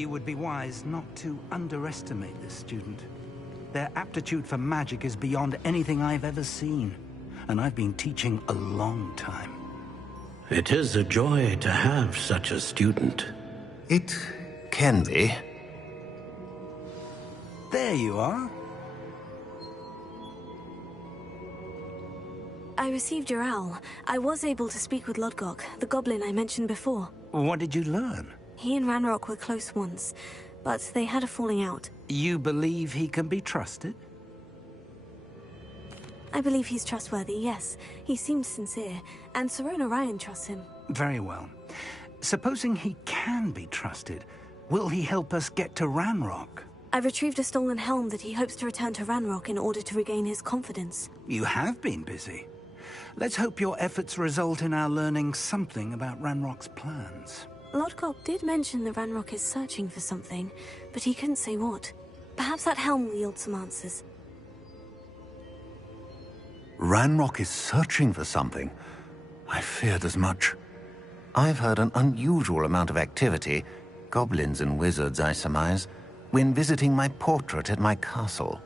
You would be wise not to underestimate this student. Their aptitude for magic is beyond anything I've ever seen, and I've been teaching a long time. It is a joy to have such a student. It can be. There you are. I received your owl. I was able to speak with Lodgok, the goblin I mentioned before. What did you learn? He and Ranrock were close once, but they had a falling out. You believe he can be trusted? I believe he's trustworthy, yes. He seems sincere, and Sirona Ryan trusts him. Very well. Supposing he can be trusted, will he help us get to Ranrock? I've retrieved a stolen helm that he hopes to return to Ranrock in order to regain his confidence. You have been busy. Let's hope your efforts result in our learning something about Ranrock's plans. Lodgok did mention that Ranrock is searching for something, but he couldn't say what. Perhaps that helm will yield some answers. Ranrock is searching for something. I feared as much. I've heard an unusual amount of activity, goblins and wizards, I surmise, when visiting my portrait at my castle.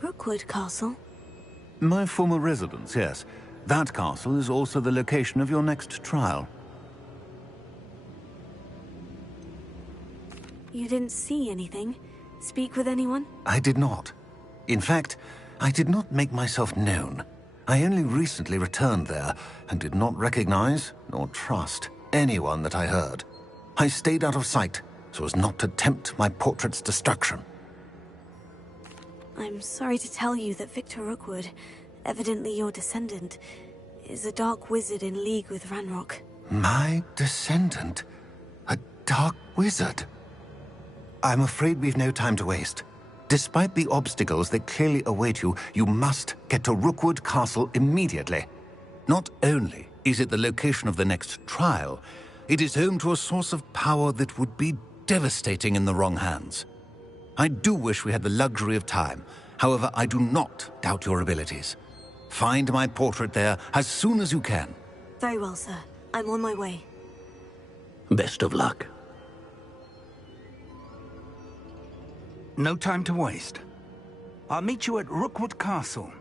Rookwood Castle? My former residence, yes. That castle is also the location of your next trial. You didn't see anything? Speak with anyone? I did not. In fact, I did not make myself known. I only recently returned there and did not recognize nor trust anyone that I heard. I stayed out of sight so as not to tempt my portrait's destruction. I'm sorry to tell you that Victor Rookwood, evidently your descendant, is a dark wizard in league with Ranrock. My descendant? A dark wizard? I'm afraid we've no time to waste. Despite the obstacles that clearly await you, you must get to Rookwood Castle immediately. Not only is it the location of the next trial, it is home to a source of power that would be devastating in the wrong hands. I do wish we had the luxury of time. However, I do not doubt your abilities. Find my portrait there as soon as you can. Very well, sir. I'm on my way. Best of luck. No time to waste. I'll meet you at Rookwood Castle.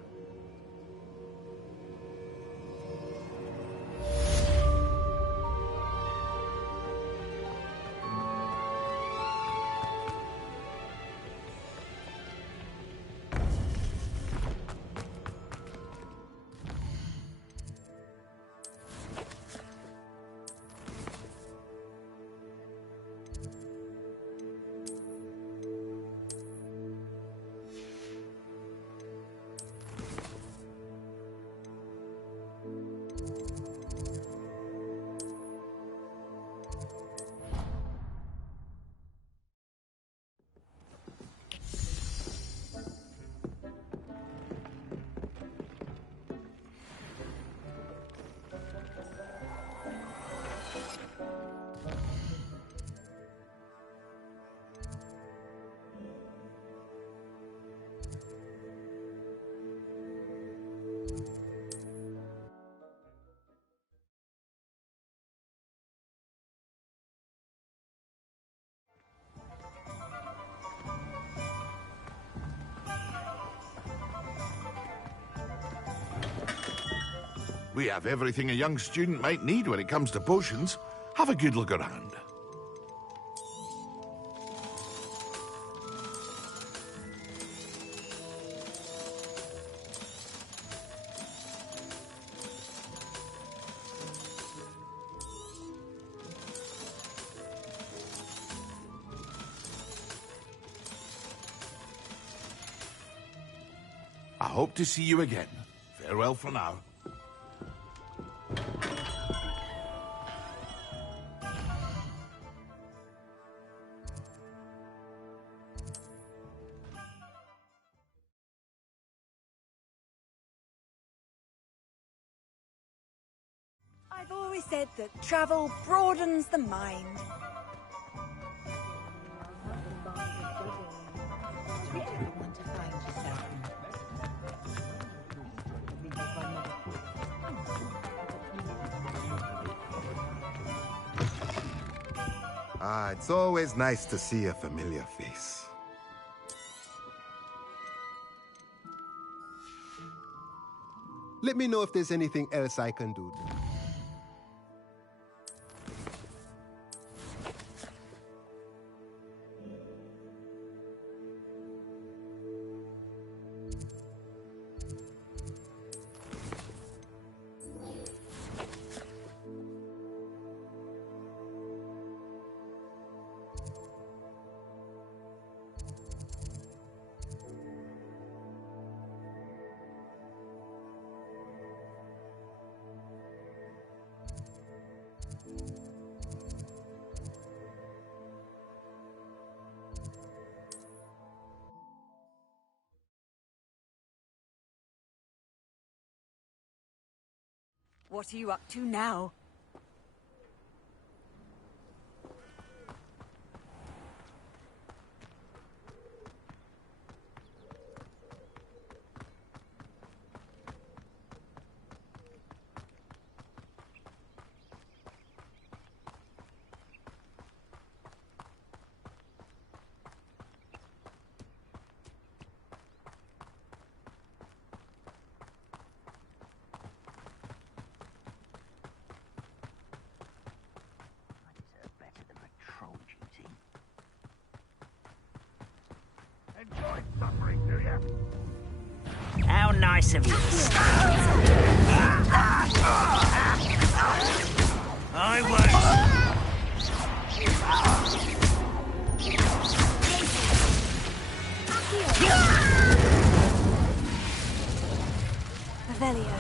We have everything a young student might need when it comes to potions. Have a good look around. I hope to see you again. Farewell for now. I've always said that travel broadens the mind. It's always nice to see a familiar face. Let me know if there's anything else I can do. What are you up to now? Enjoy suffering, do you? How nice of you. I won't. Revelio.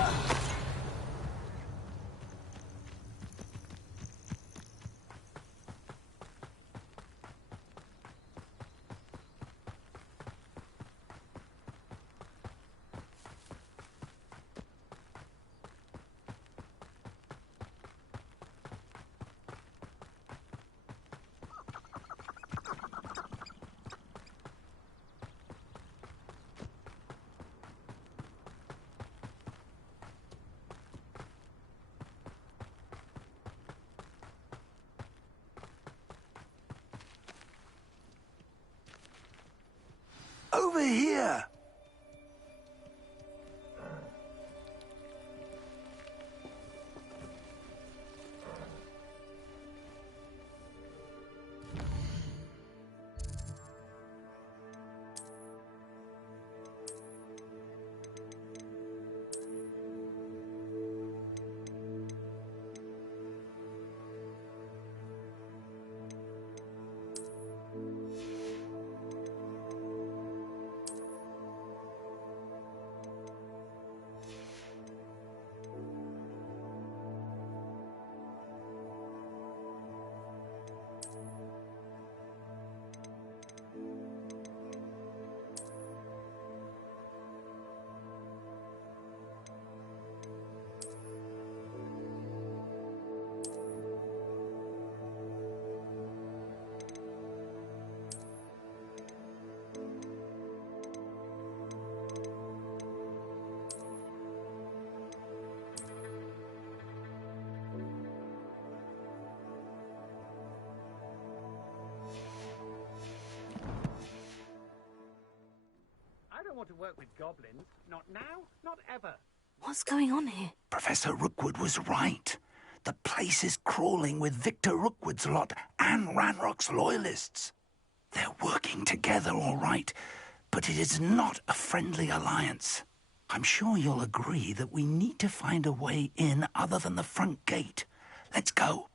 Over here! I don't want to work with goblins. Not now, not ever. What's going on here? Professor Rookwood was right. The place is crawling with Victor Rookwood's lot and Ranrock's loyalists. They're working together, all right, but it is not a friendly alliance. I'm sure you'll agree that we need to find a way in other than the front gate. Let's go.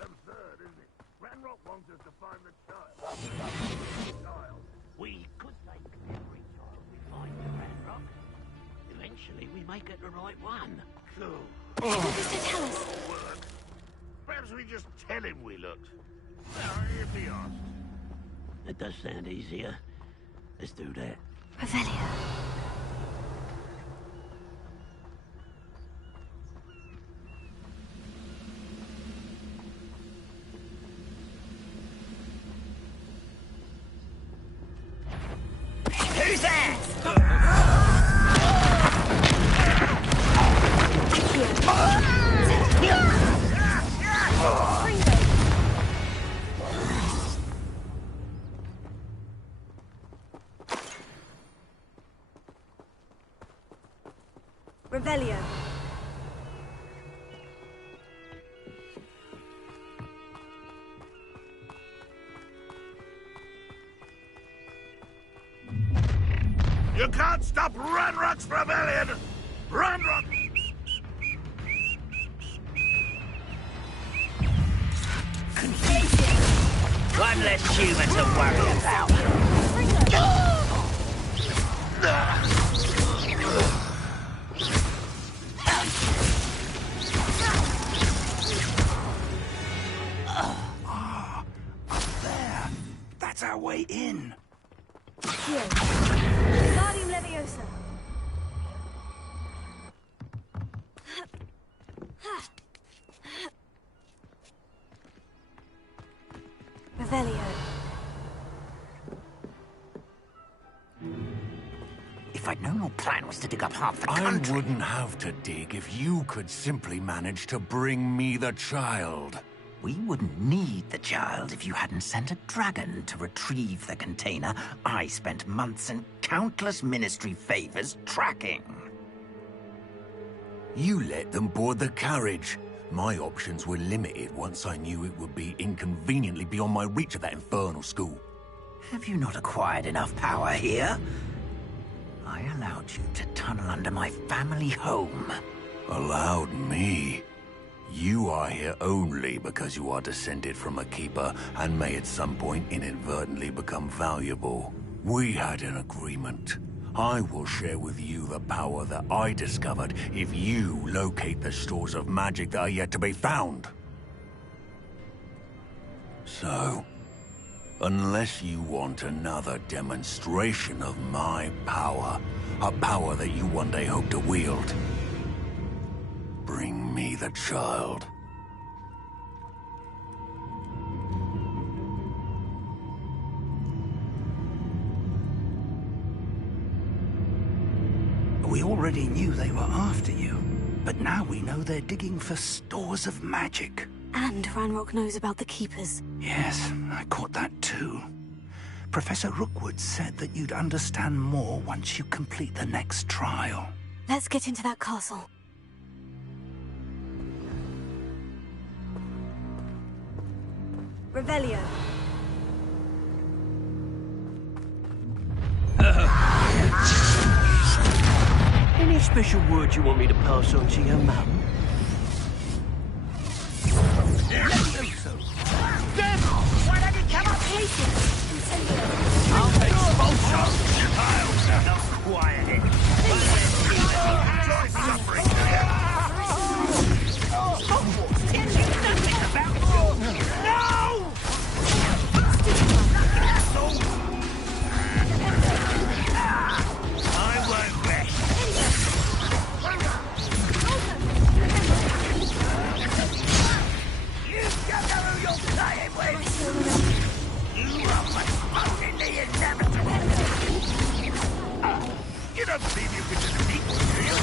Absurd, isn't it? Ranrock wants us to find the child. We could take every child we find to Ranrock. Eventually we may get the right one. Cool. What does it tell us? Perhaps we just tell him we looked. Well, if he asks. It does sound easier. Let's do that. Revelio. Who's there? Revelio. You can't stop Ranrock's rebellion! Ranrock! One less human to worry about. There. That's our way in. Here. Wingardium Leviosa. Revelio. If I'd known your plan was to dig up half the I country... wouldn't have to dig if you could simply manage to bring me the child. We wouldn't need the child if you hadn't sent a dragon to retrieve the container I spent months and countless ministry favors tracking. You let them board the carriage. My options were limited once I knew it would be inconveniently beyond my reach at that infernal school. Have you not acquired enough power here? I allowed you to tunnel under my family home. Allowed me? You are here only because you are descended from a keeper and may at some point inadvertently become valuable. We had an agreement. I will share with you the power that I discovered if you locate the stores of magic that are yet to be found. So, unless you want another demonstration of my power, a power that you one day hope to wield, bring me the child. We already knew they were after you, but now we know they're digging for stores of magic. And Ranrock knows about the Keepers. Yes, I caught that too. Professor Rookwood said that you'd understand more once you complete the next trial. Let's get into that castle. Revelio. Any special word you want me to pass on to your mum? Why don't you come up here? I'll take sponsor. Not quiet it. Enjoy suffering, I won't rest. You don't know who you're playing with. You are fucking inevitable. You don't believe you could just beat me, do you?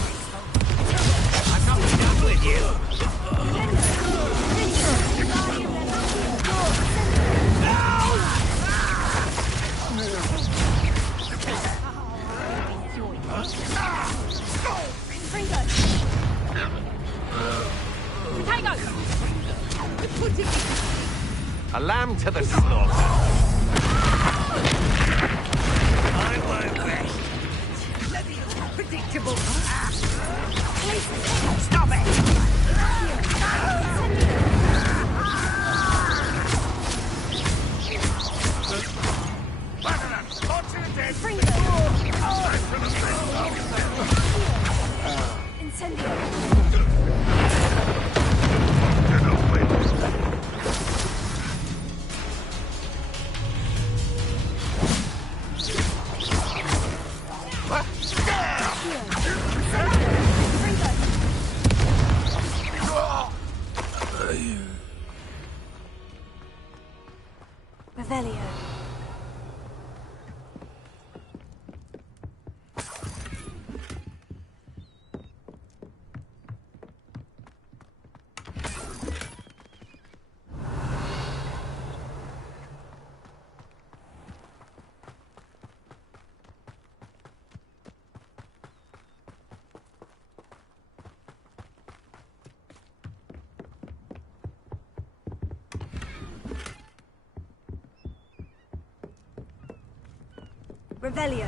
to the slaughter. I won't rest. Bloody unpredictable. Stop it! Revelio. Revelio.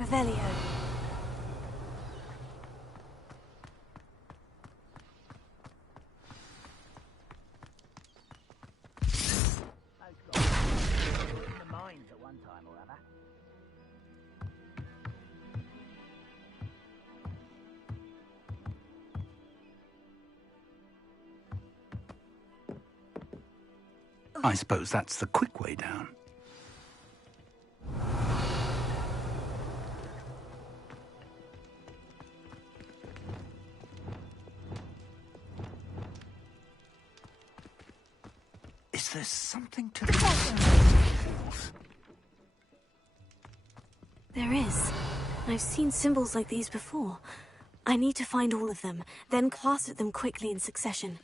Revelio. The mines at one time or other. I suppose that's the quick way down. Is there something to this? There is. I've seen symbols like these before. I need to find all of them, then cast at them quickly in succession.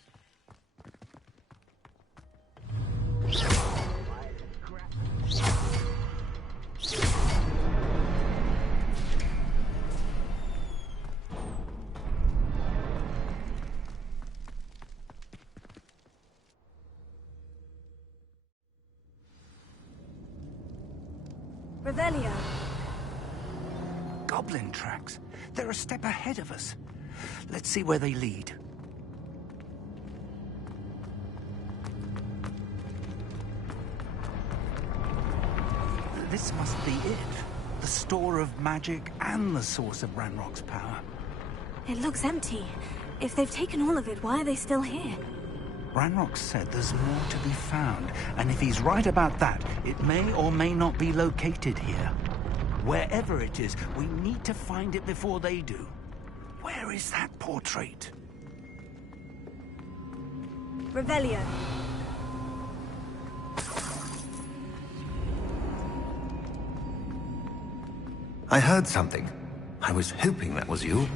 Revelio. Goblin tracks. They're a step ahead of us. Let's see where they lead. This must be it. The store of magic and the source of Ranrock's power. It looks empty. If they've taken all of it, why are they still here? Ranrock said there's more to be found, and if he's right about that, it may or may not be located here. Wherever it is, we need to find it before they do. Where is that portrait? Revelio. I heard something. I was hoping that was you.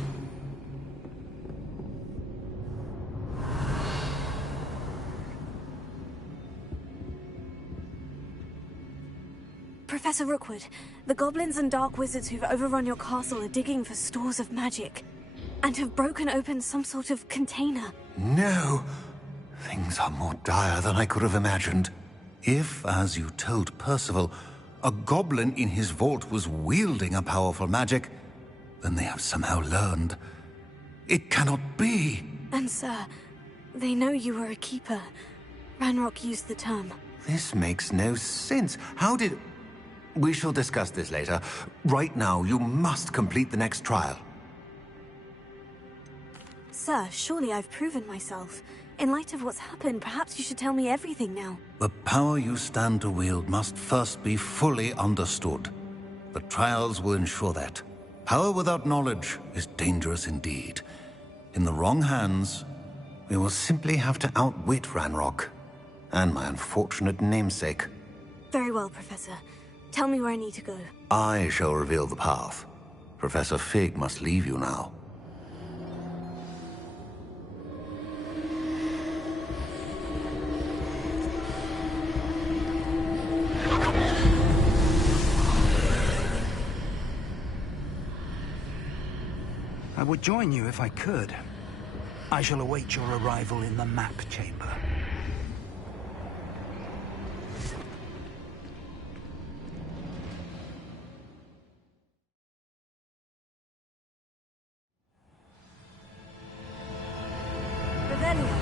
Professor Rookwood, the goblins and dark wizards who've overrun your castle are digging for stores of magic, and have broken open some sort of container. No! Things are more dire than I could have imagined. If, as you told Percival, a goblin in his vault was wielding a powerful magic, then they have somehow learned. It cannot be! And sir, they know you were a keeper. Ranrock used the term. This makes no sense. How did... We shall discuss this later. Right now, you must complete the next trial. Sir, surely I've proven myself. In light of what's happened, perhaps you should tell me everything now. The power you stand to wield must first be fully understood. The trials will ensure that. Power without knowledge is dangerous indeed. In the wrong hands, we will simply have to outwit Ranrock. and my unfortunate namesake. Very well, Professor. Tell me where I need to go. I shall reveal the path. Professor Fig must leave you now. I would join you if I could. I shall await your arrival in the map chamber. Revelio.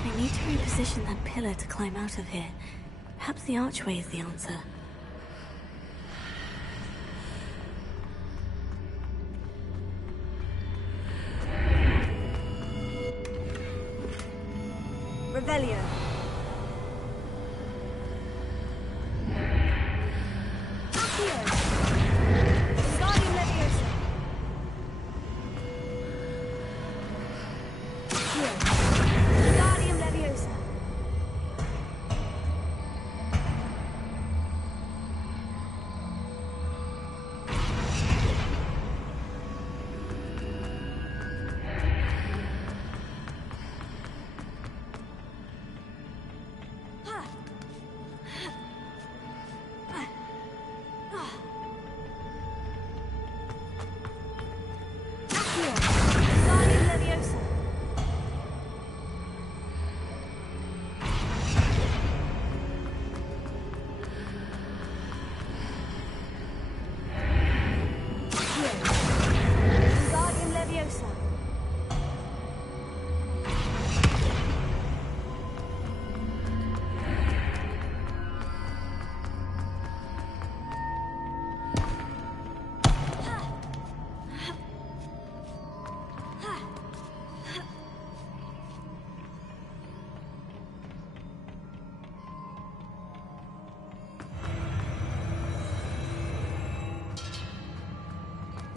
I need to reposition that pillar to climb out of here. Perhaps the archway is the answer. Revelio.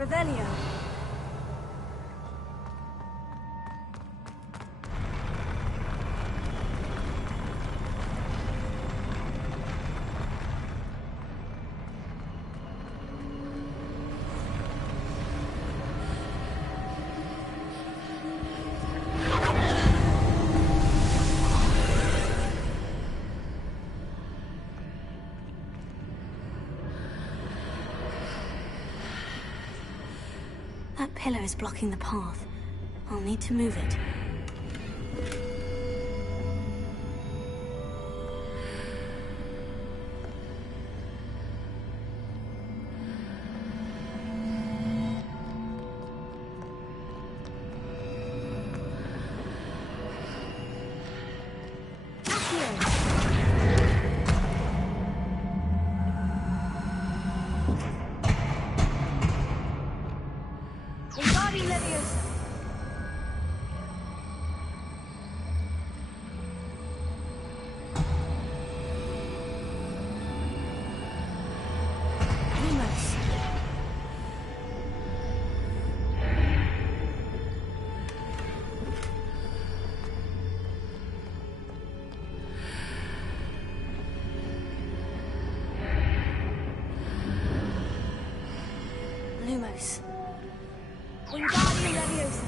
Revelio. That pillar is blocking the path. I'll need to move it. Lumos. Wingardium Leviosa.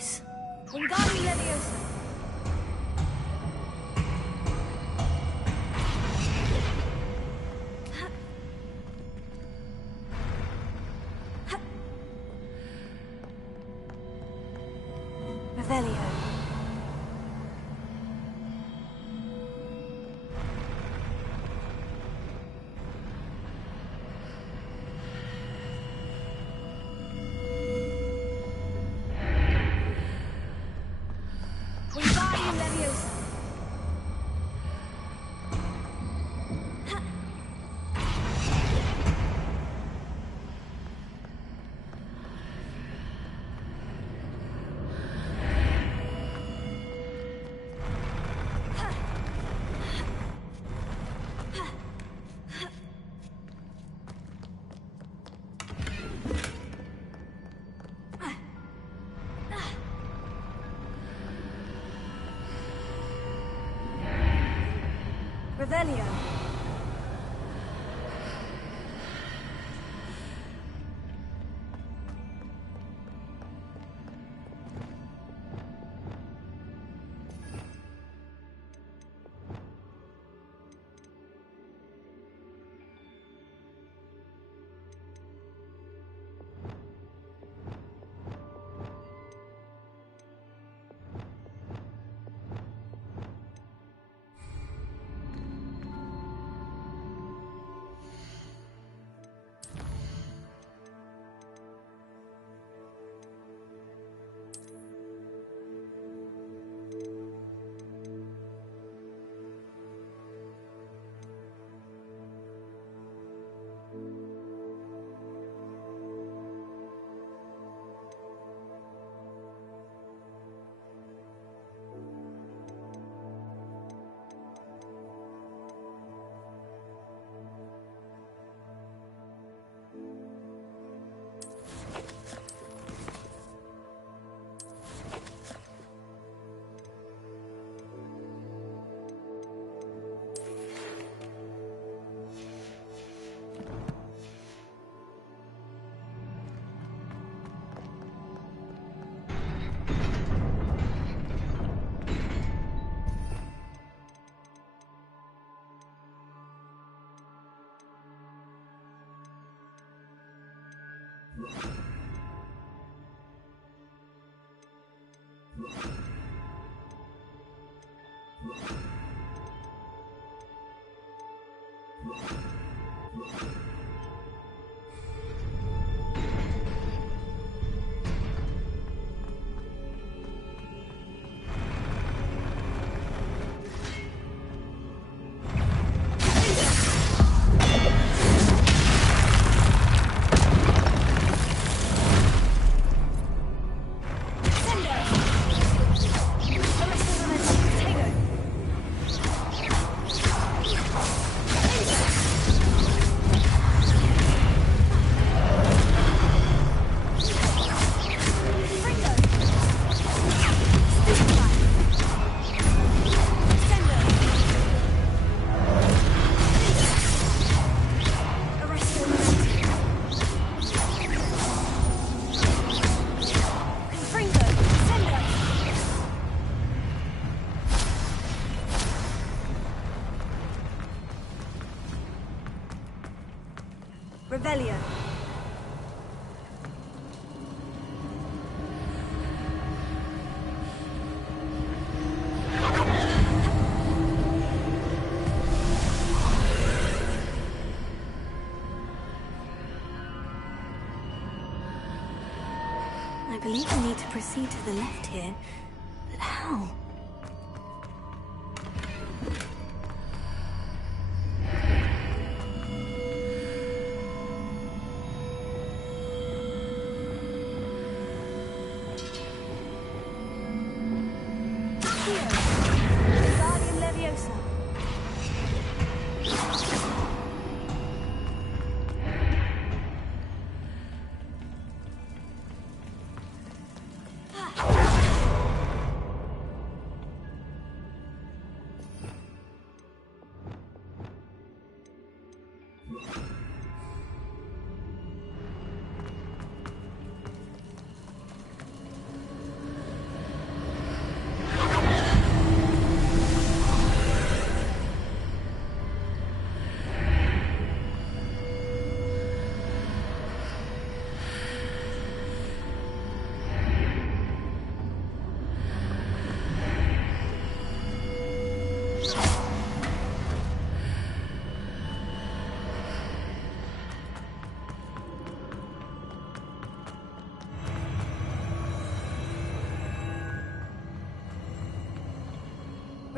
close. Wingardium Leviosa. Revelio. Wingardium Leviosa. Revelio. Revelio. I believe we need to proceed to the left here, but how? Wingardium Leviosa.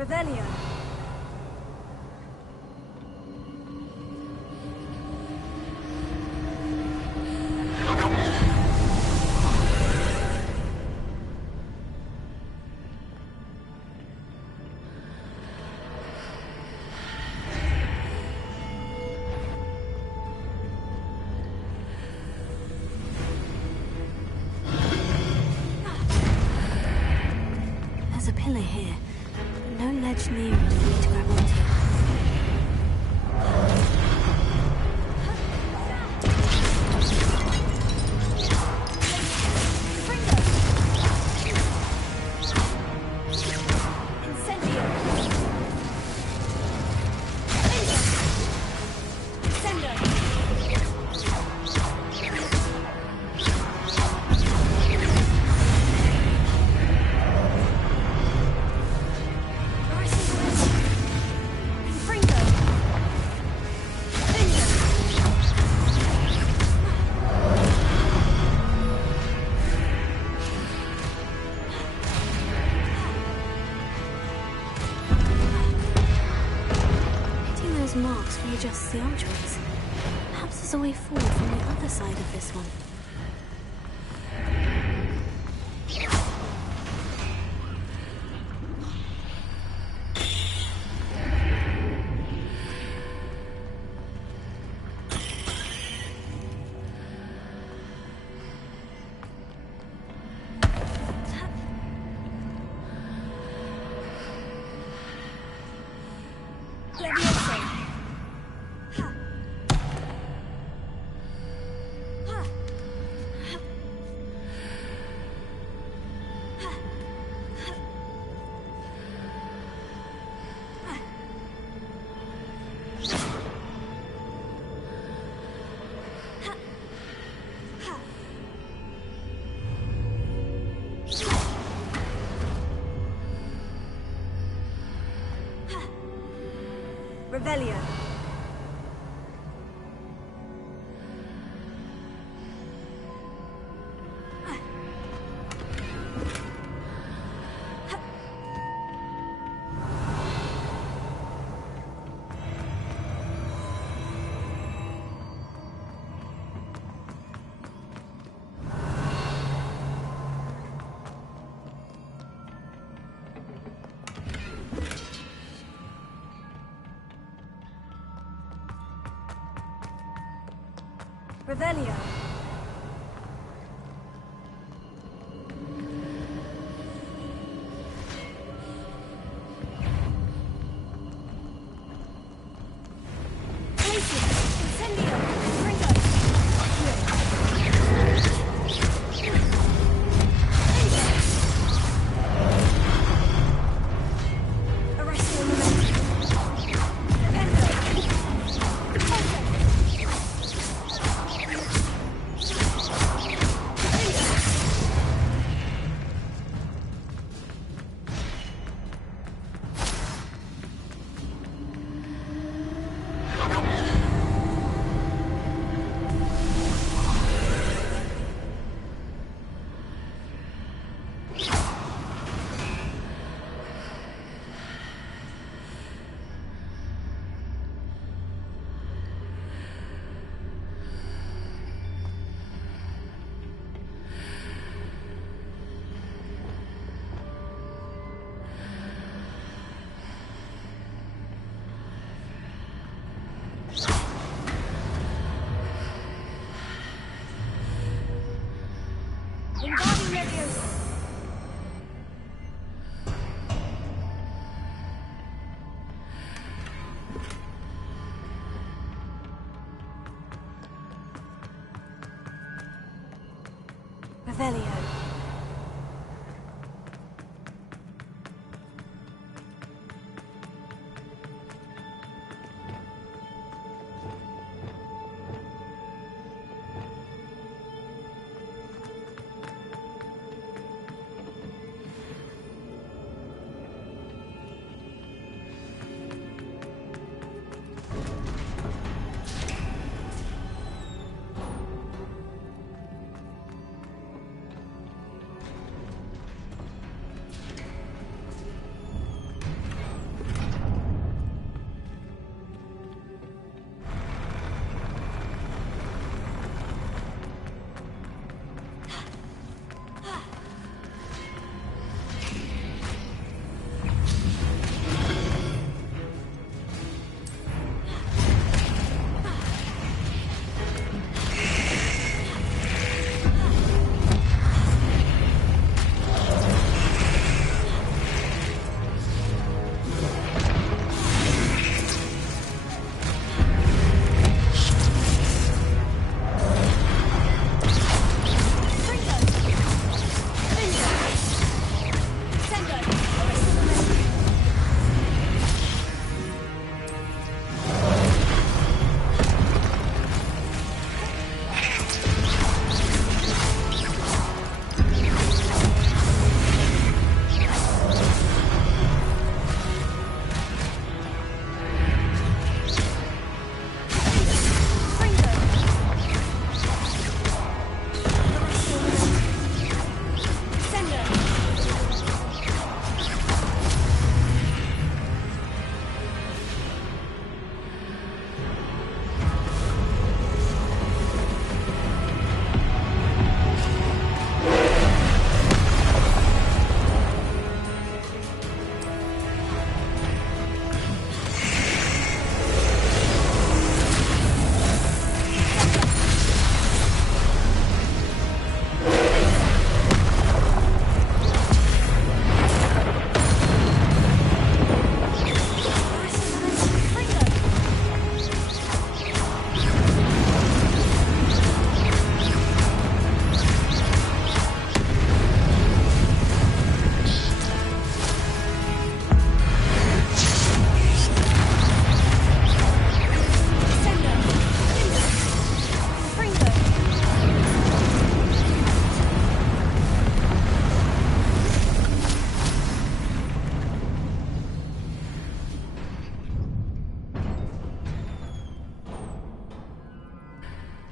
Revelio. There's a pillar here, but no ledge near it for me to grab onto. Marks readjusts the archways. Perhaps there's a way forward from the other side of this one. Revelio. Revelio. Revelio.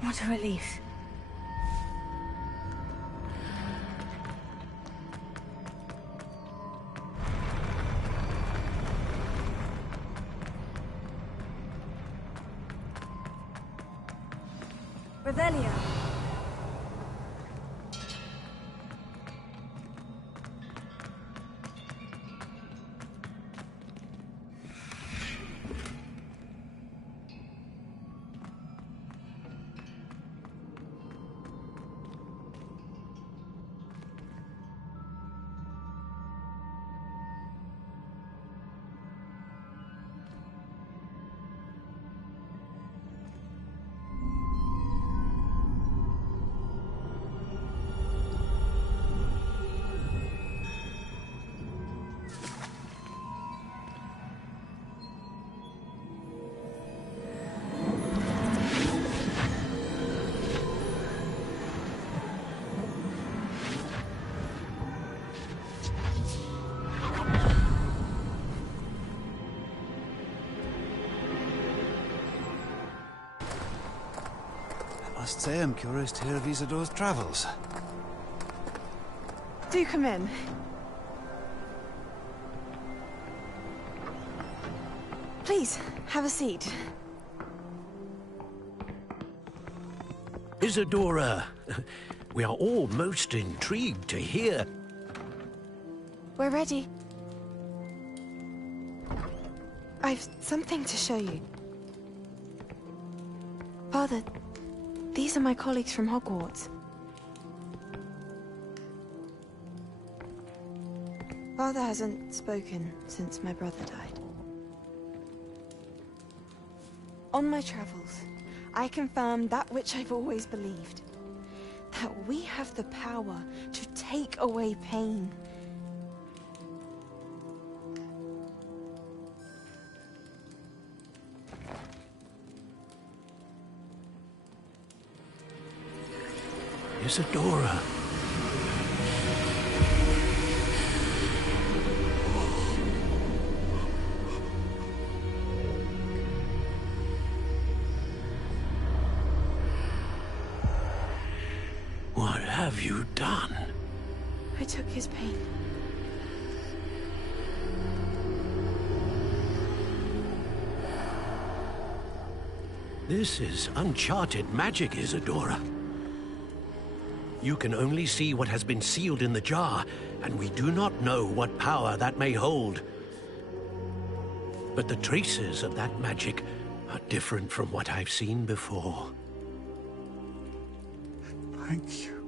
What a relief. Revelio. I must say I'm curious to hear of Isadore's travels. Do come in. Please, have a seat. Isadora, we are all most intrigued to hear. We're ready. I've something to show you. Father, these are my colleagues from Hogwarts. Father hasn't spoken since my brother died. On my travels, I confirmed that which I've always believed. That we have the power to take away pain. Isadora. What have you done? I took his pain. This is uncharted magic, Isadora. You can only see what has been sealed in the jar, and we do not know what power that may hold. But the traces of that magic are different from what I've seen before. Thank you.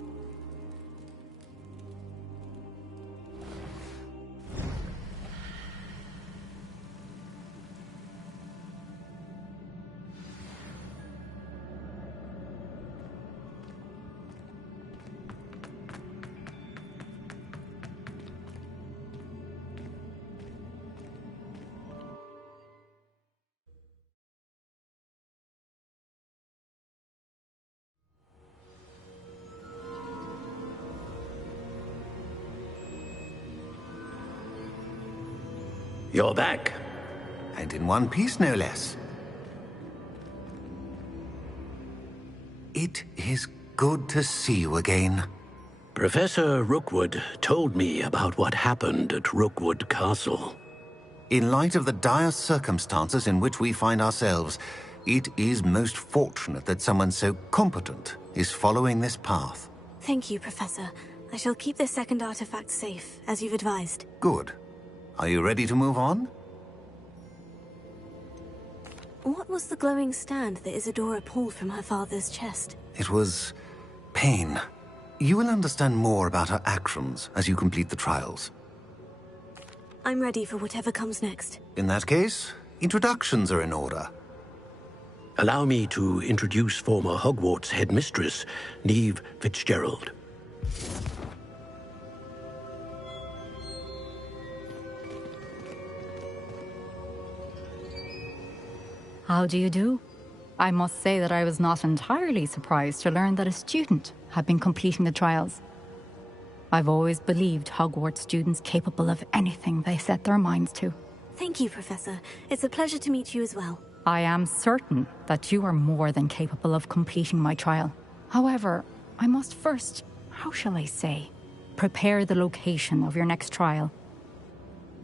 You're back. And in one piece, no less. It is good to see you again. Professor Rookwood told me about what happened at Rookwood Castle. In light of the dire circumstances in which we find ourselves, it is most fortunate that someone so competent is following this path. Thank you, Professor. I shall keep this second artifact safe, as you've advised. Good. Are you ready to move on? What was the glowing stand that Isadora pulled from her father's chest? It was pain. You will understand more about her actions as you complete the trials. I'm ready for whatever comes next. In that case, introductions are in order. Allow me to introduce former Hogwarts headmistress, Neve Fitzgerald. How do you do? I must say that I was not entirely surprised to learn that a student had been completing the trials. I've always believed Hogwarts students capable of anything they set their minds to. Thank you, Professor. It's a pleasure to meet you as well. I am certain that you are more than capable of completing my trial. However, I must first, how shall I say, prepare the location of your next trial.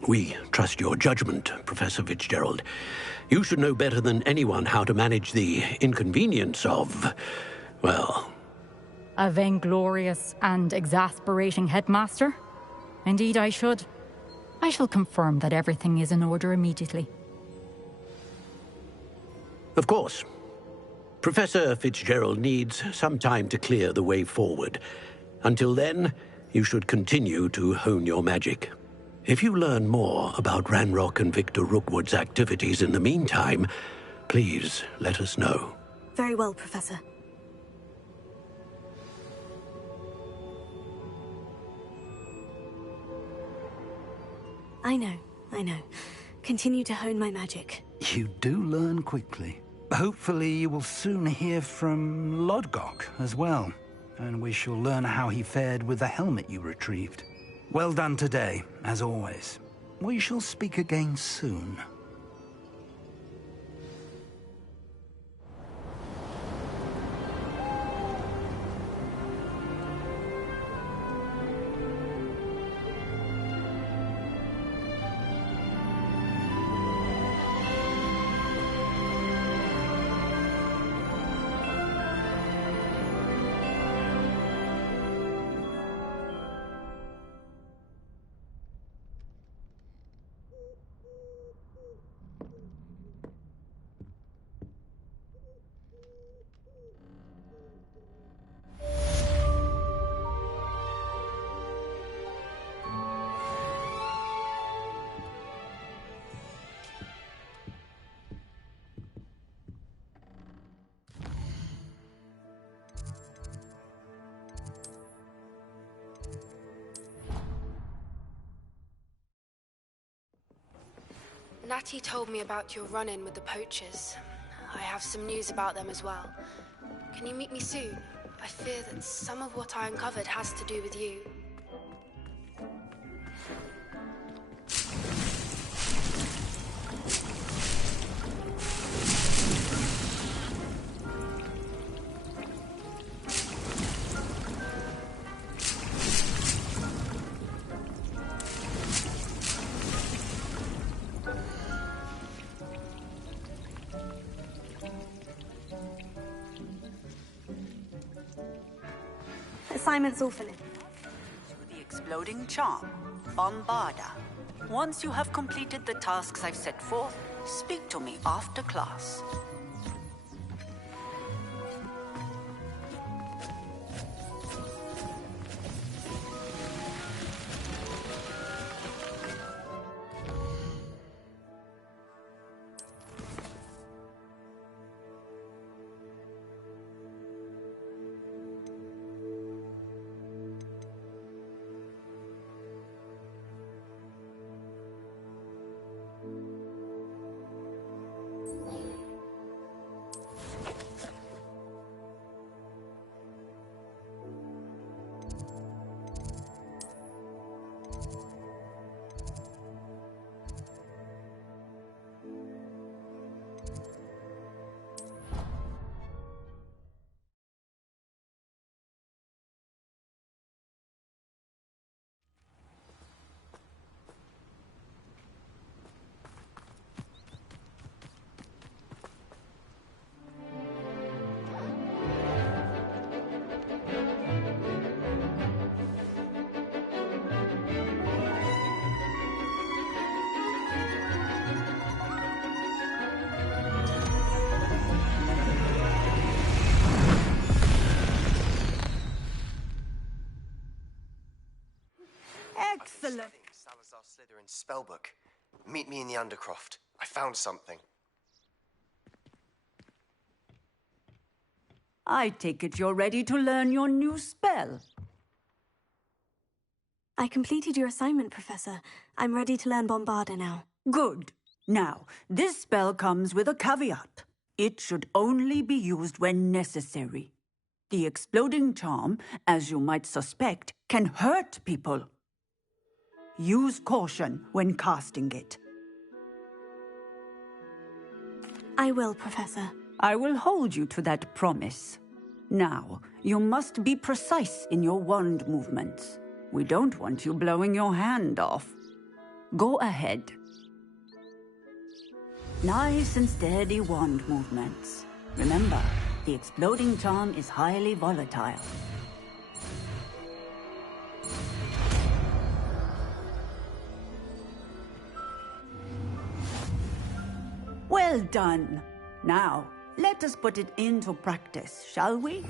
We trust your judgment, Professor Fitzgerald. You should know better than anyone how to manage the inconvenience of, well... A vainglorious and exasperating headmaster? Indeed I should. I shall confirm that everything is in order immediately. Of course. Professor Fitzgerald needs some time to clear the way forward. Until then, you should continue to hone your magic. If you learn more about Ranrock and Victor Rookwood's activities in the meantime, please let us know. Very well, Professor. I know. Continue to hone my magic. You do learn quickly. Hopefully you will soon hear from Lodgok as well, and we shall learn how he fared with the helmet you retrieved. Well done today, as always. We shall speak again soon. Natty told me about your run-in with the poachers. I have some news about them as well. Can you meet me soon? I fear that some of what I uncovered has to do with you. Assignment's all finished. To the exploding charm, Bombarda. Once you have completed the tasks I've set forth, speak to me after class. Excellent. Salazar Slytherin's spellbook. Meet me in the Undercroft. I found something. I take it you're ready to learn your new spell. I completed your assignment, Professor. I'm ready to learn Bombarda now. Good. Now, this spell comes with a caveat. It should only be used when necessary. The exploding charm, as you might suspect, can hurt people. Use caution when casting it. I will, Professor. I will hold you to that promise. Now, you must be precise in your wand movements. We don't want you blowing your hand off. Go ahead. Nice and steady wand movements. Remember, the exploding charm is highly volatile. Well done. Now, let us put it into practice, shall we?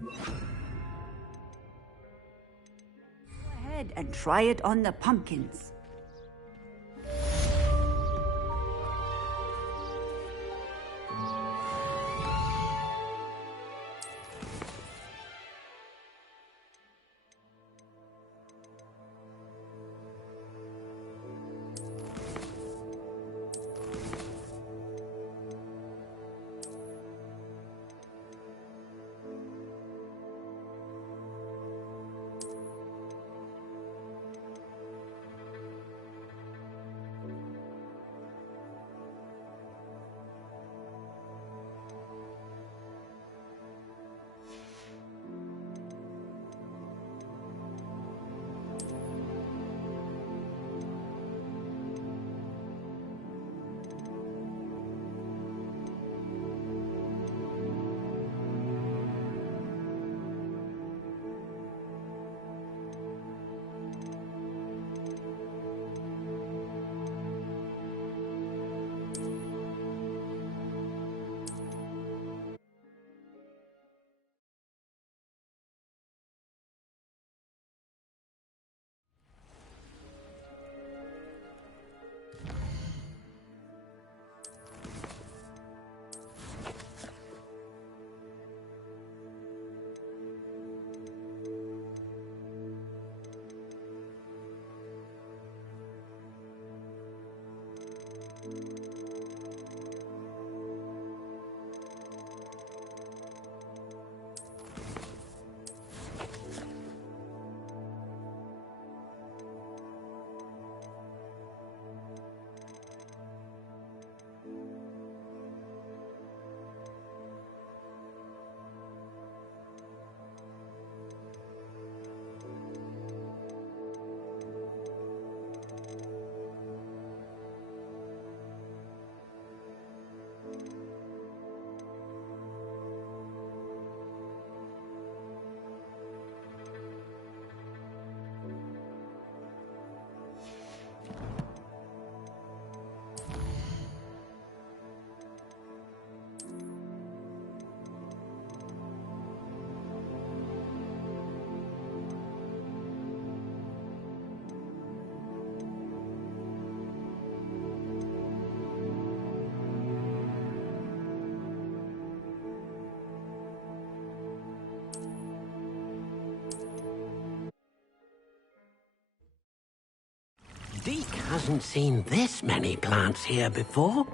Go ahead and try it on the pumpkins. hasn't seen this many plants here before.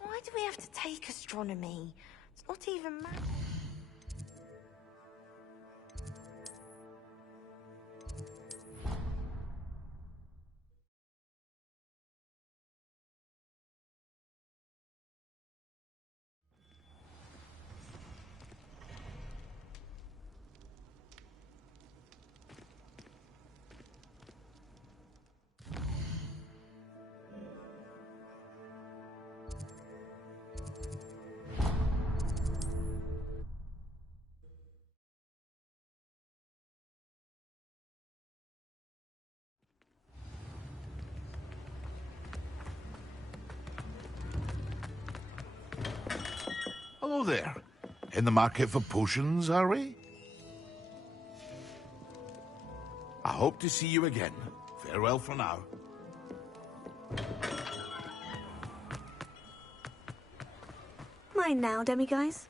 Why do we have to take astronomy? It's not even math. Hello there. In the market for potions, are we? I hope to see you again. Farewell for now. Mine now, demiguise.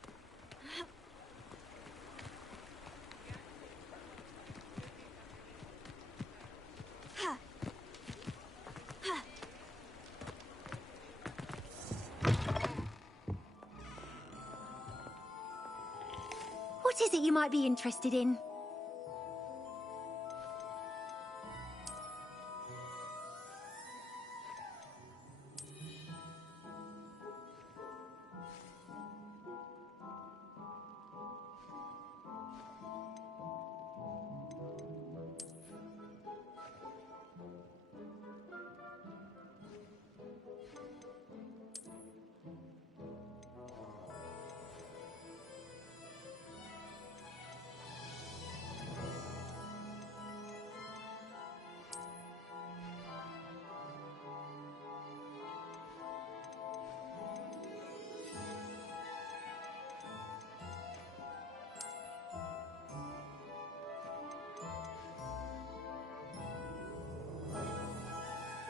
What is it you might be interested in?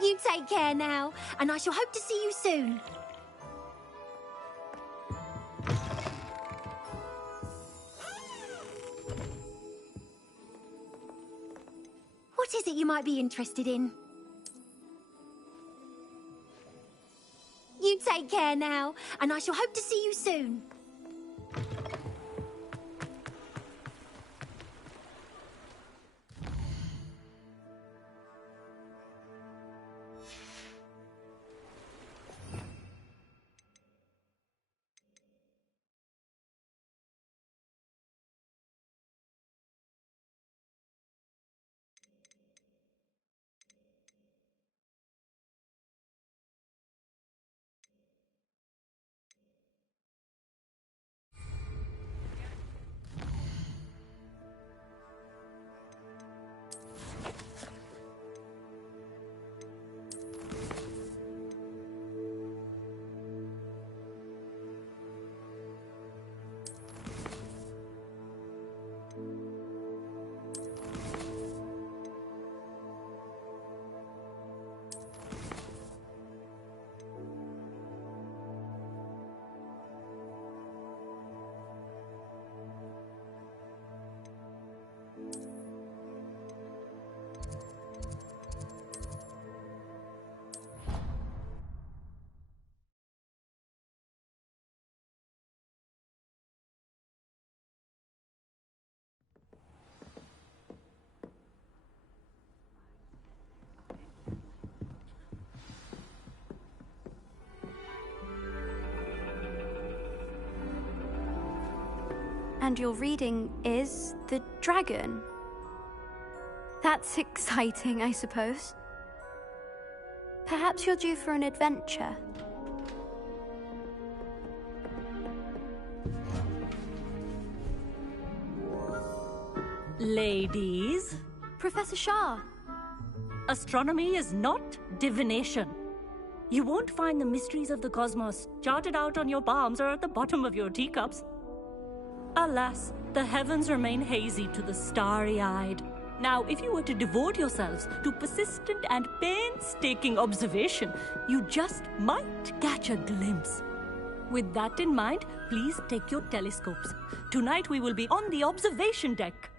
You take care now, and I shall hope to see you soon. What is it you might be interested in? You take care now, and I shall hope to see you soon. and you're reading is the dragon. That's exciting, I suppose. Perhaps you're due for an adventure. Ladies. Professor Shah. Astronomy is not divination. You won't find the mysteries of the cosmos charted out on your palms or at the bottom of your teacups. Alas, the heavens remain hazy to the starry-eyed. Now, if you were to devote yourselves to persistent and painstaking observation, you just might catch a glimpse. With that in mind, please take your telescopes. Tonight we will be on the observation deck.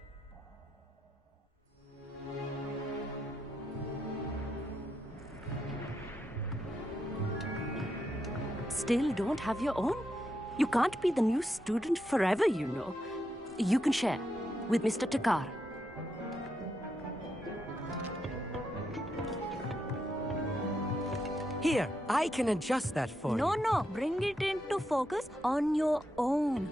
Still don't have your own? You can't be the new student forever, you know. You can share with Mr. Takar. Here, I can adjust that for you. No, bring it into focus on your own.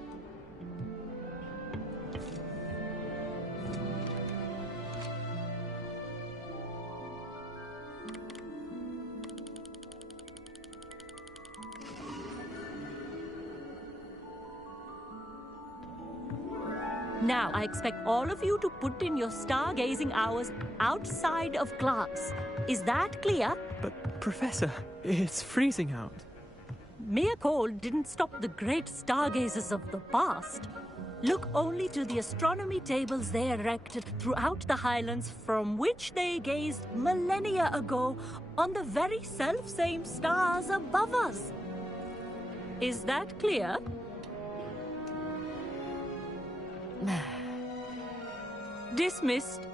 Now, I expect all of you to put in your stargazing hours outside of class. Is that clear? But, Professor, it's freezing out. Mere cold didn't stop the great stargazers of the past. Look only to the astronomy tables they erected throughout the highlands from which they gazed millennia ago on the very self-same stars above us. Is that clear? Dismissed.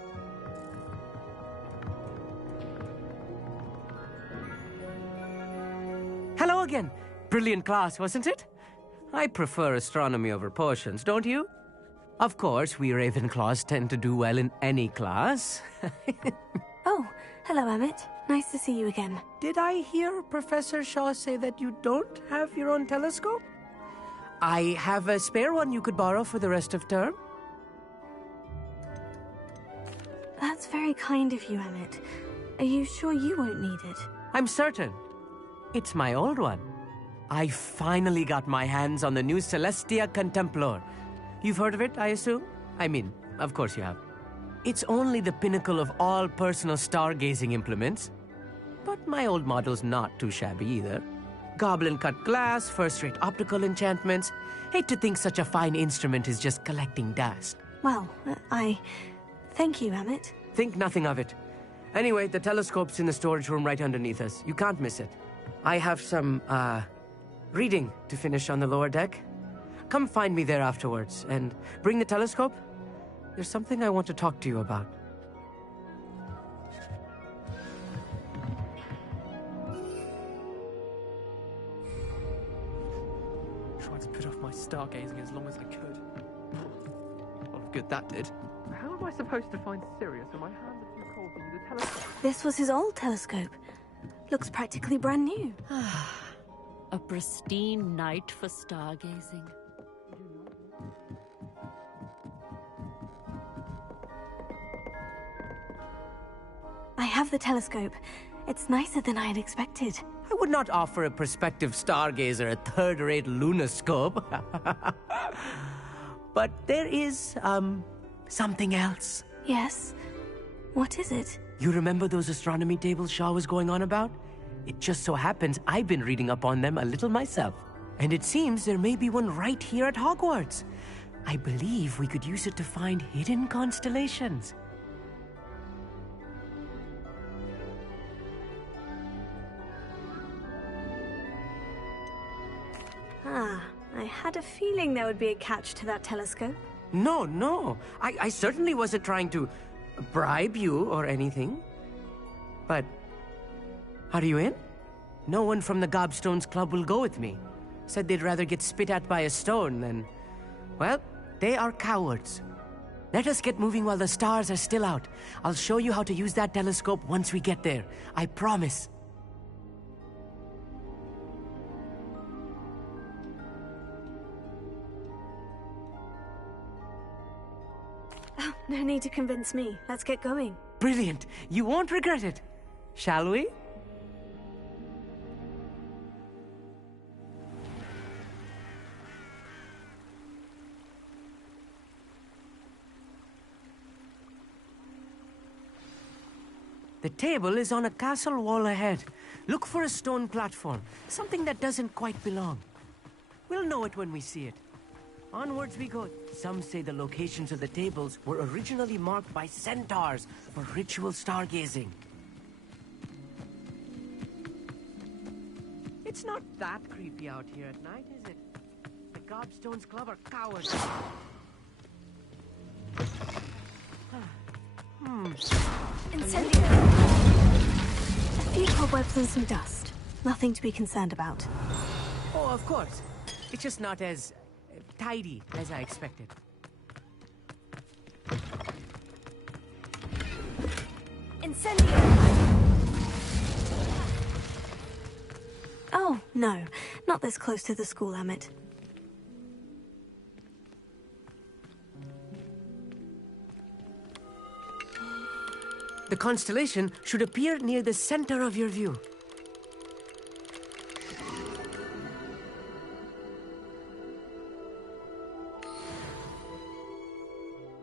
Hello again. Brilliant class, wasn't it? I prefer astronomy over potions, don't you? Of course, we Ravenclaws tend to do well in any class. Oh, hello, Emmett. Nice to see you again. Did I hear Professor Shaw say that you don't have your own telescope? I have a spare one you could borrow for the rest of term. That's very kind of you, Emmett. Are you sure you won't need it? I'm certain. It's my old one. I finally got my hands on the new Celestia Contemplor. You've heard of it, I assume? I mean, of course you have. It's only the pinnacle of all personal stargazing implements. But my old model's not too shabby either. Goblin-cut glass, first-rate optical enchantments. Hate to think such a fine instrument is just collecting dust. Well, thank you, Emmett. Think nothing of it. Anyway, the telescope's in the storage room right underneath us. You can't miss it. I have some, reading to finish on the lower deck. Come find me there afterwards, and bring the telescope. There's something I want to talk to you about. Tried to put off my stargazing as long as I could. Well, good that did. How am I supposed to find Sirius when my hands are too cold to use a telescope? This was his old telescope. Looks practically brand new. A pristine night for stargazing. I have the telescope. It's nicer than I had expected. I would not offer a prospective stargazer a third-rate lunoscope. But there is, something else. Yes? What is it? You remember those astronomy tables Shaw was going on about? It just so happens I've been reading up on them a little myself. And it seems there may be one right here at Hogwarts. I believe we could use it to find hidden constellations. I had a feeling there would be a catch to that telescope. No. I certainly wasn't trying to bribe you or anything. But, are you in? No one from the Gobstones Club will go with me. Said they'd rather get spit at by a stone than... Well, they are cowards. Let us get moving while the stars are still out. I'll show you how to use that telescope once we get there. I promise. No need to convince me. Let's get going. Brilliant. You won't regret it. Shall we? The table is on a castle wall ahead. Look for a stone platform, something that doesn't quite belong. We'll know it when we see it. Onwards we go. Some say the locations of the tables were originally marked by centaurs for ritual stargazing. It's not that creepy out here at night, is it? The Gobstones Club are cowards. Incendio! A few cobwebs and some dust. Nothing to be concerned about. Oh, of course. It's just not as tidy as I expected. Incendio! Oh, no. Not this close to the school, Emmett. The constellation should appear near the center of your view.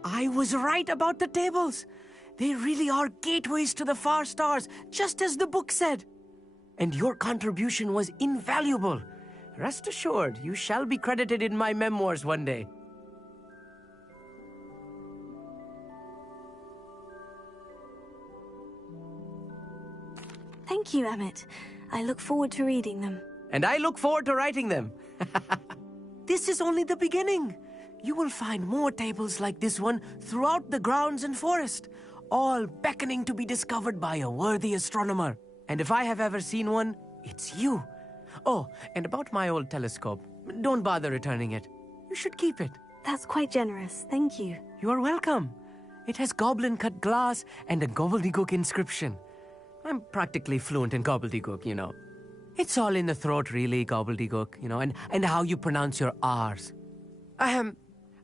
I was right about the tables. They really are gateways to the far stars, just as the book said. And your contribution was invaluable. Rest assured, you shall be credited in my memoirs one day. Thank you, Emmett. I look forward to reading them. And I look forward to writing them. This is only the beginning. You will find more tables like this one throughout the grounds and forest, all beckoning to be discovered by a worthy astronomer. And if I have ever seen one, it's you. Oh, and about my old telescope, don't bother returning it. You should keep it. That's quite generous. Thank you. You are welcome. It has goblin-cut glass and a gobbledygook inscription. I'm practically fluent in gobbledygook, you know. It's all in the throat, really, gobbledygook, you know, and how you pronounce your R's.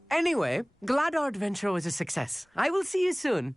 Anyway, glad our adventure was a success. I will see you soon.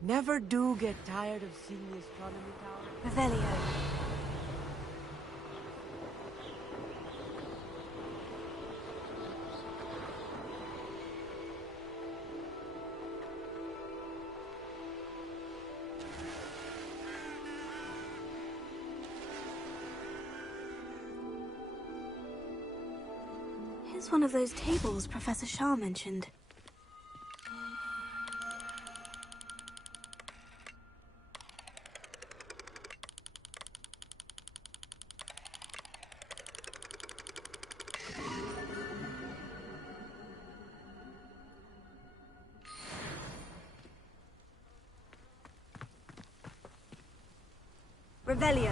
Never do get tired of seeing the astronomy tower. Revelio. Here's one of those tables Professor Shah mentioned. Revelio.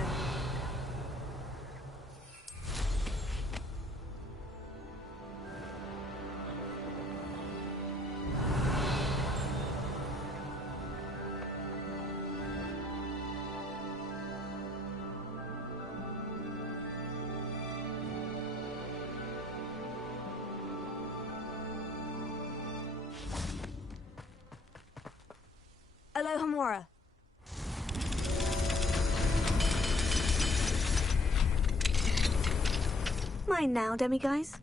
Alohomora. Mine now, demiguise.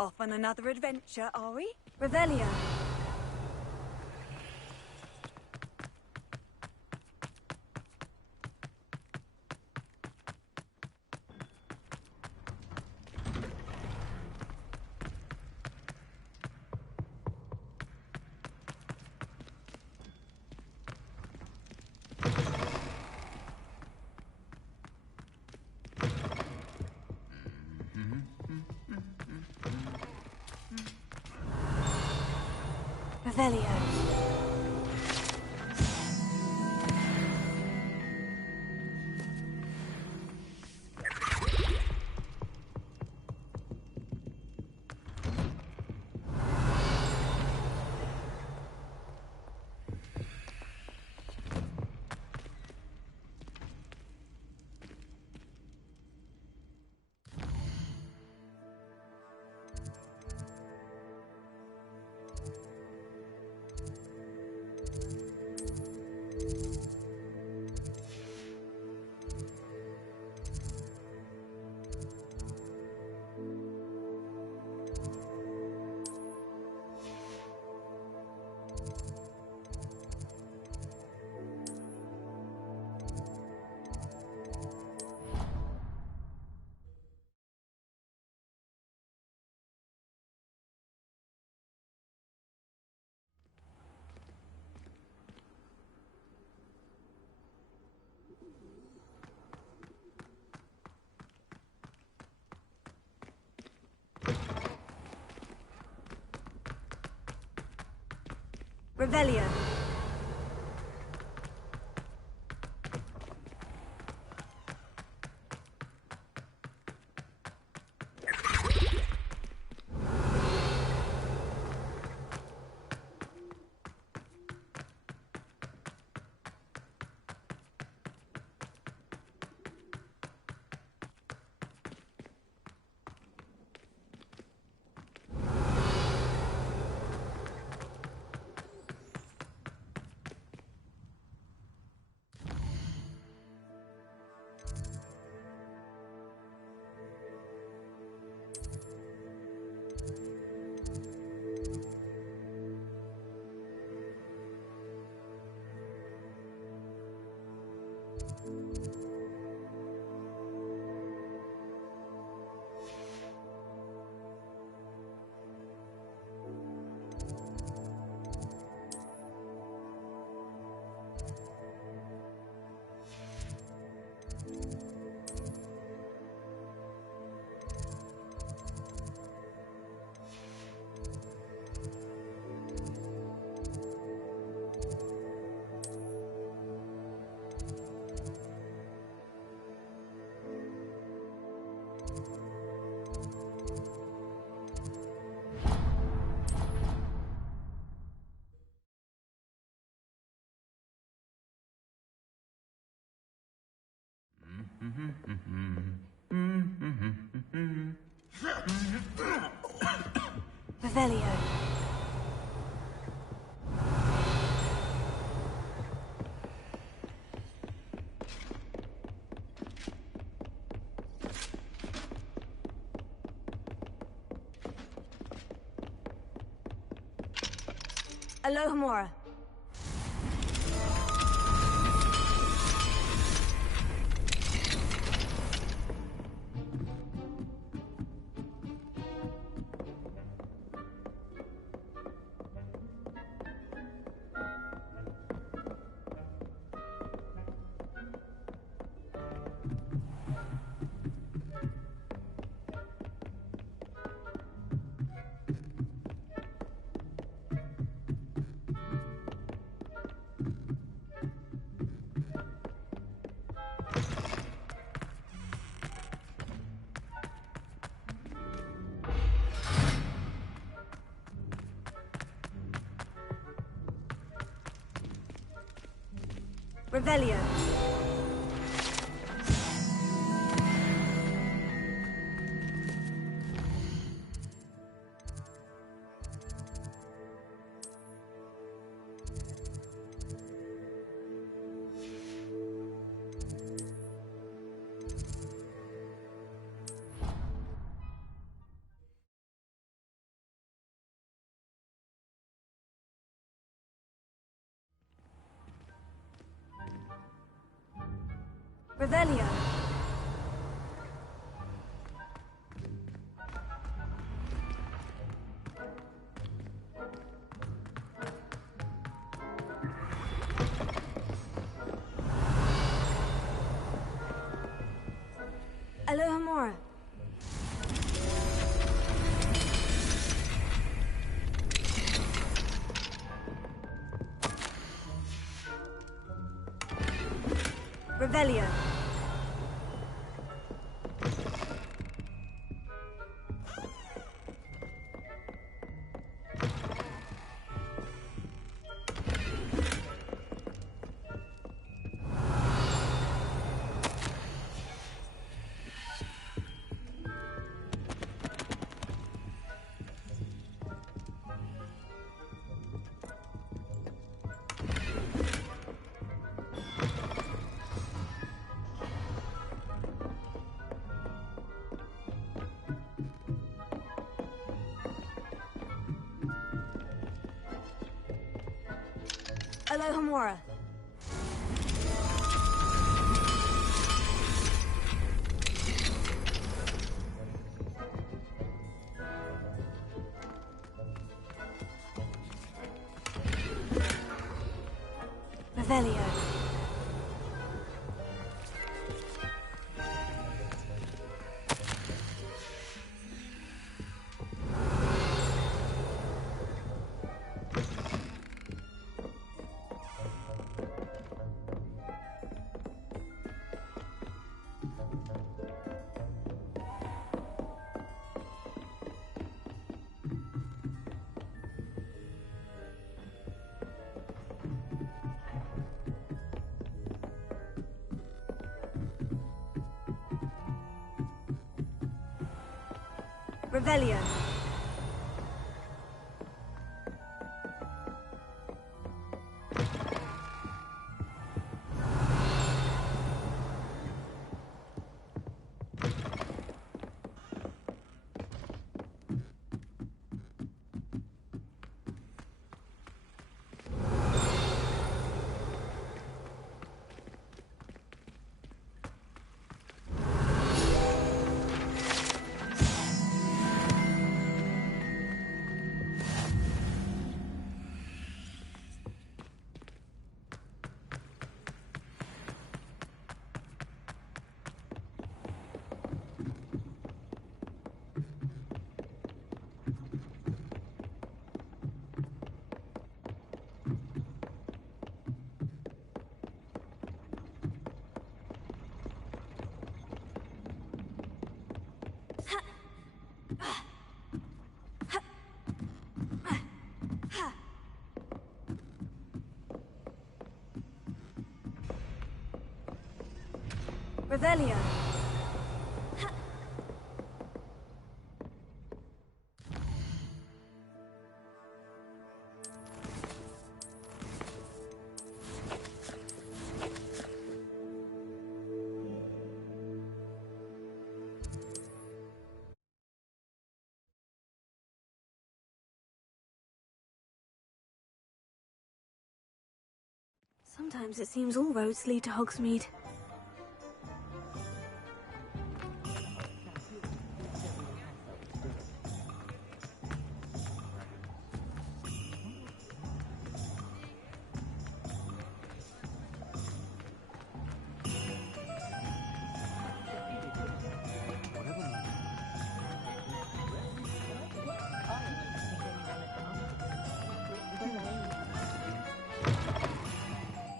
Off on another adventure, are we? Revelio. Revelio. Revelio. Revelio. Alohomora. Revelio. Revelio. Alohomora. Revelio. Alohomora. Revelio. Revelio. Revelio. Sometimes it seems all roads lead to Hogsmeade.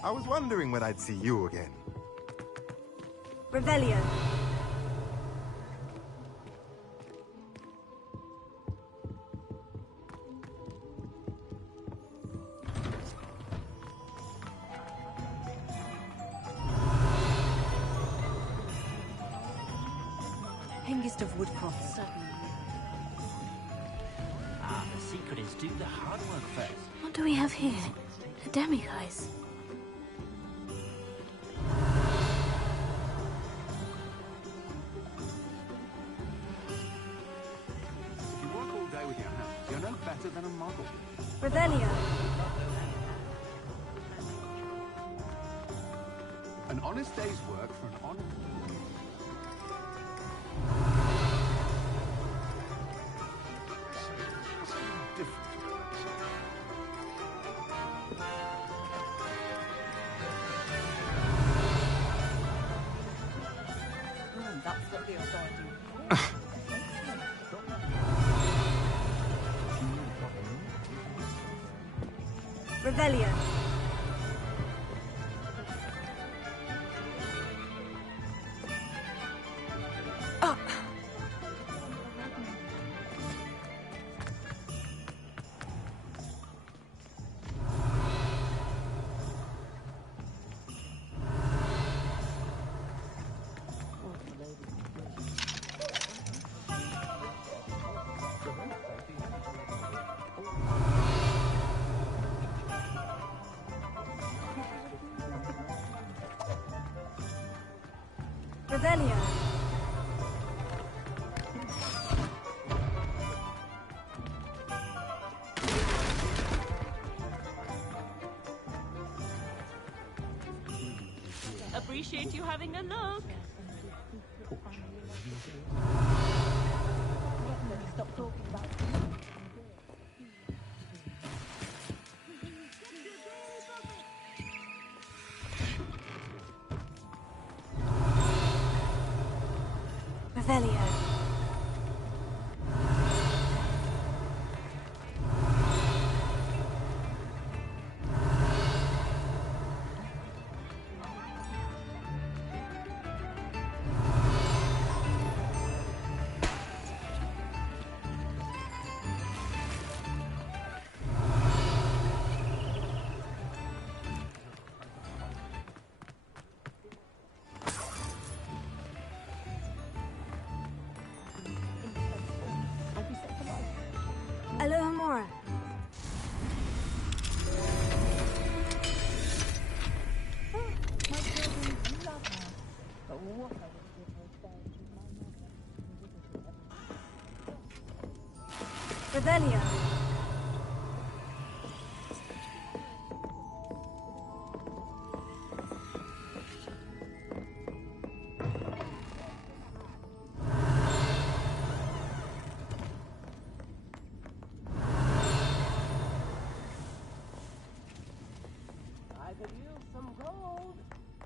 I was wondering when I'd see you again. Revelio. Hengist of Woodcroft. Ah, the secret is do the hard work first. What do we have here? A demiguise. If you work all day with your hands, you're no better than a muggle. Revelio. An honest day's work for an honest... That's what the authority. Revelio. Revelio. Appreciate you having a look. Stop talking about it. Revelio. Alohomora. My children love her. But what I would give her today to my mother. Revelio.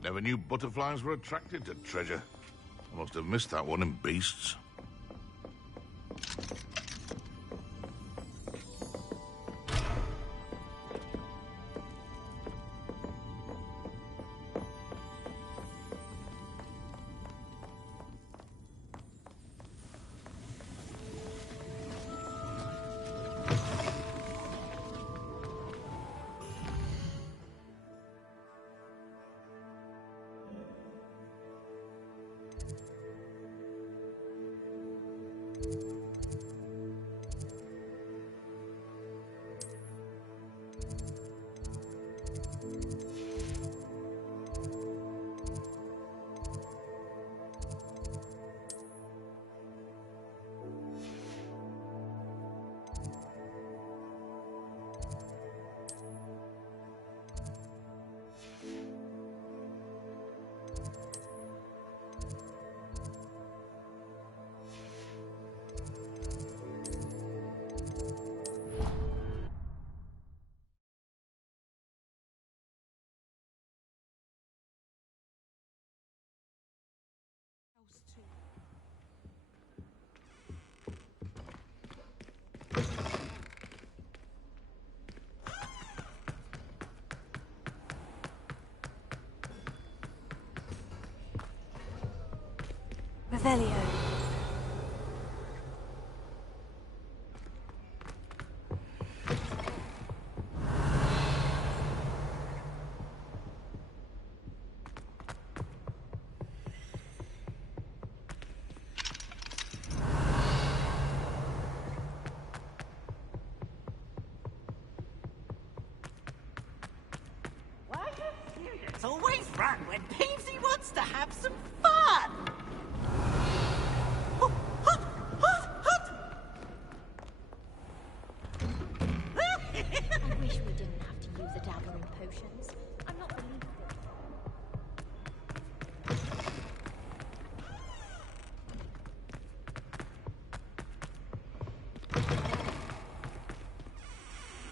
Never knew butterflies were attracted to treasure. I must have missed that one in Beasts. Revelio. when Peavesy wants to have some fun! I wish we didn't have to use a dabble in potions. I'm not believing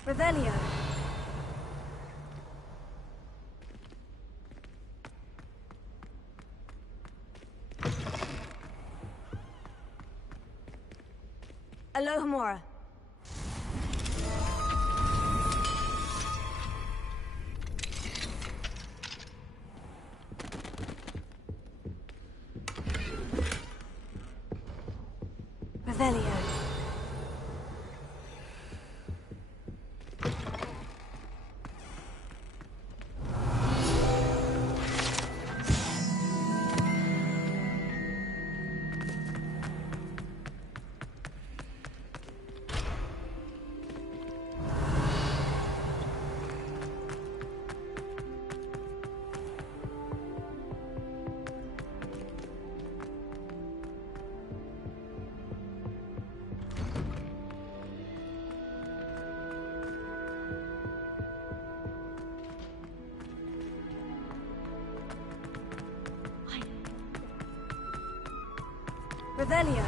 Revelio. Alohomora. Revelio. Revelio.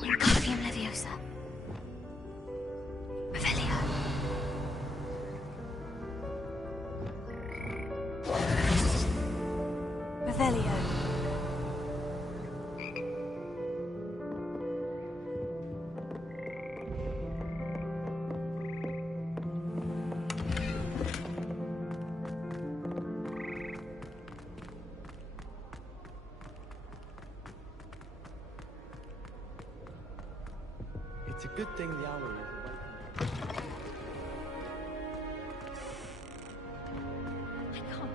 Wingardium Leviosa. Revelio. Revelio. It's a good thing the owl is awake. I can't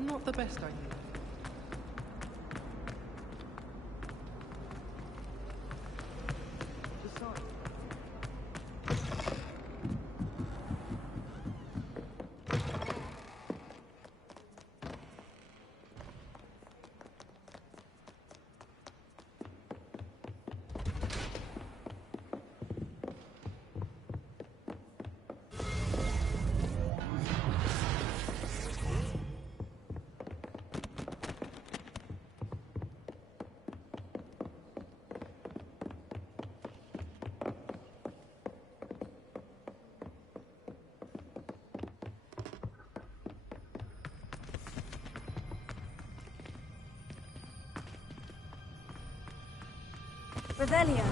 Not the best idea. Decide. Revelio.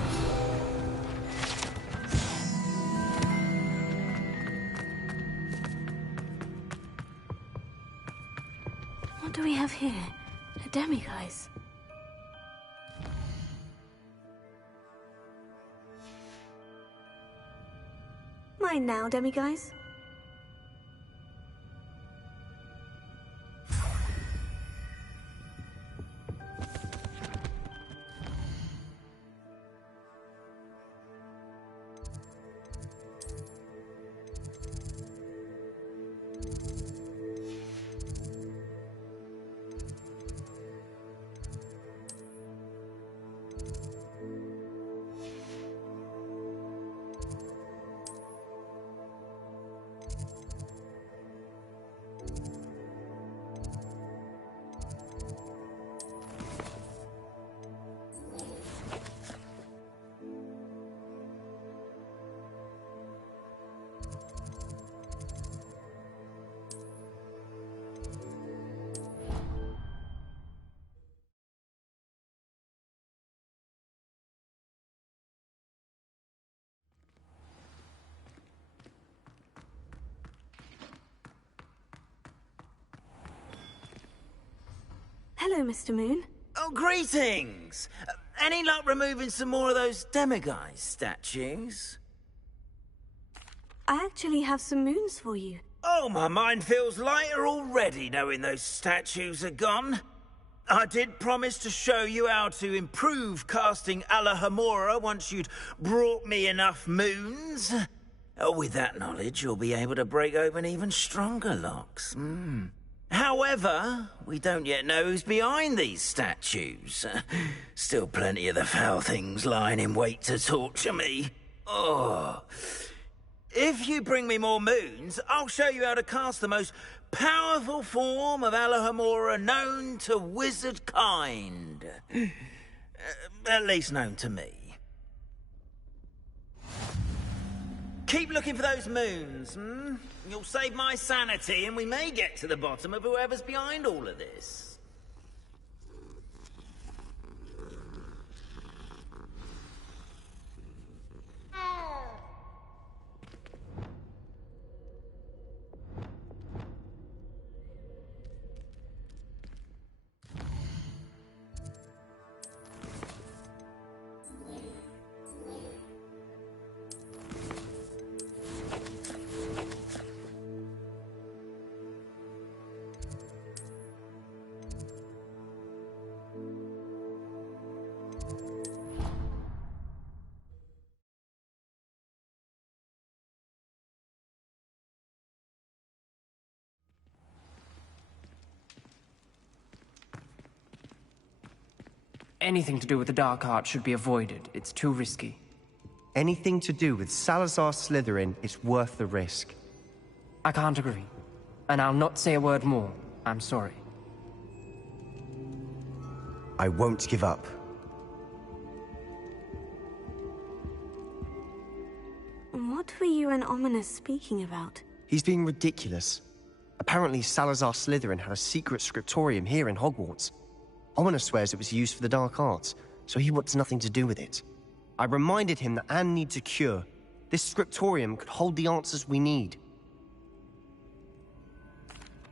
What do we have here? A demiguise. Mine now, demiguise. Hello, Mr. Moon. Oh, greetings! Any luck removing some more of those demiguise statues? I actually have some moons for you. Oh, my mind feels lighter already knowing those statues are gone. I did promise to show you how to improve casting Alahamora once you'd brought me enough moons. With that knowledge, you'll be able to break open even stronger locks. However, we don't yet know who's behind these statues. Still plenty of the foul things lying in wait to torture me. Oh. If you bring me more moons, I'll show you how to cast the most powerful form of Alahamora known to wizard kind. At least known to me. Keep looking for those moons, You'll save my sanity, and we may get to the bottom of whoever's behind all of this. Anything to do with the dark art should be avoided. It's too risky. Anything to do with Salazar Slytherin is worth the risk. I can't agree. And I'll not say a word more. I'm sorry. I won't give up. What were you and Ominous speaking about? He's being ridiculous. Apparently Salazar Slytherin had a secret scriptorium here in Hogwarts. Ominous swears it was used for the dark arts, so he wants nothing to do with it. I reminded him that Anne needs a cure. This scriptorium could hold the answers we need.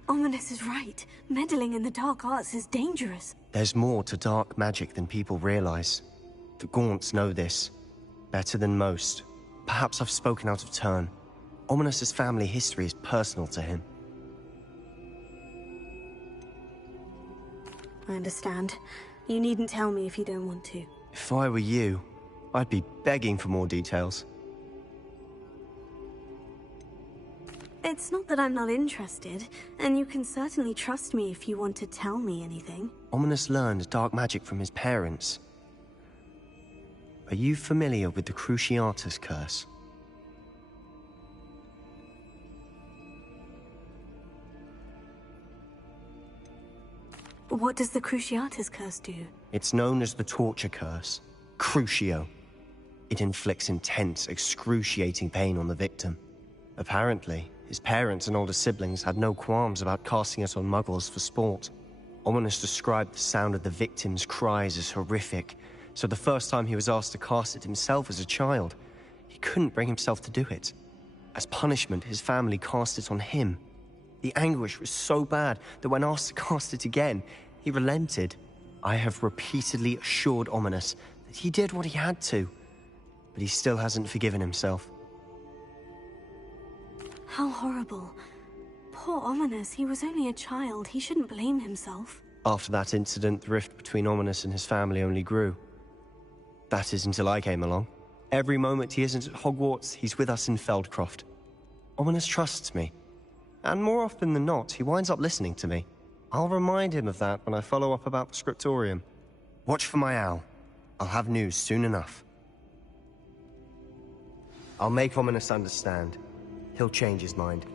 Ominous is right. Meddling in the dark arts is dangerous. There's more to dark magic than people realize. The Gaunts know this. Better than most. Perhaps I've spoken out of turn. Ominous's family history is personal to him. I understand. You needn't tell me if you don't want to. If I were you, I'd be begging for more details. It's not that I'm not interested, and you can certainly trust me if you want to tell me anything. Ominous learned dark magic from his parents. Are you familiar with the Cruciatus Curse? What does the Cruciatus Curse do? It's known as the Torture Curse. Crucio. It inflicts intense, excruciating pain on the victim. Apparently, his parents and older siblings had no qualms about casting it on muggles for sport. Ominous described the sound of the victim's cries as horrific, so the first time he was asked to cast it himself as a child, he couldn't bring himself to do it. As punishment, his family cast it on him. The anguish was so bad that when asked to cast it again, he relented. I have repeatedly assured Ominous that he did what he had to, but he still hasn't forgiven himself. How horrible. Poor Ominous, he was only a child. He shouldn't blame himself. After that incident, the rift between Ominous and his family only grew. That is until I came along. Every moment he isn't at Hogwarts, he's with us in Feldcroft. Ominous trusts me. And more often than not, he winds up listening to me. I'll remind him of that when I follow up about the scriptorium. Watch for my owl. I'll have news soon enough. I'll make Ominous understand. He'll change his mind.